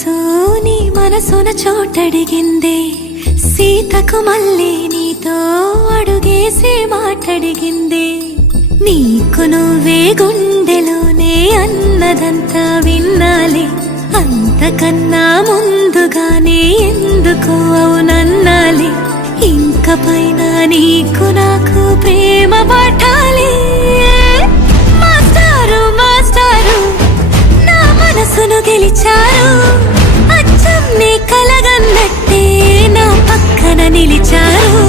మనసు నీ మనసున చోటడిగిందే, సీతకు మళ్ళీ నీతో అడుగేసి మాటడిగిందే. నీకు నువ్వే గుండెలోనే అన్నదంతా విన్నాలే, అంతకన్నా ముందుగానే ఎందుకు అవునన్నాలే. ఇంక పైన నీకు నాకు ప్రేమ పాఠాలే. మాస్టారు మాస్టారు నా మనసును గెలిచారు, అచ్చం నీ కలగన్నట్టే నా పక్కన నిలిచారు.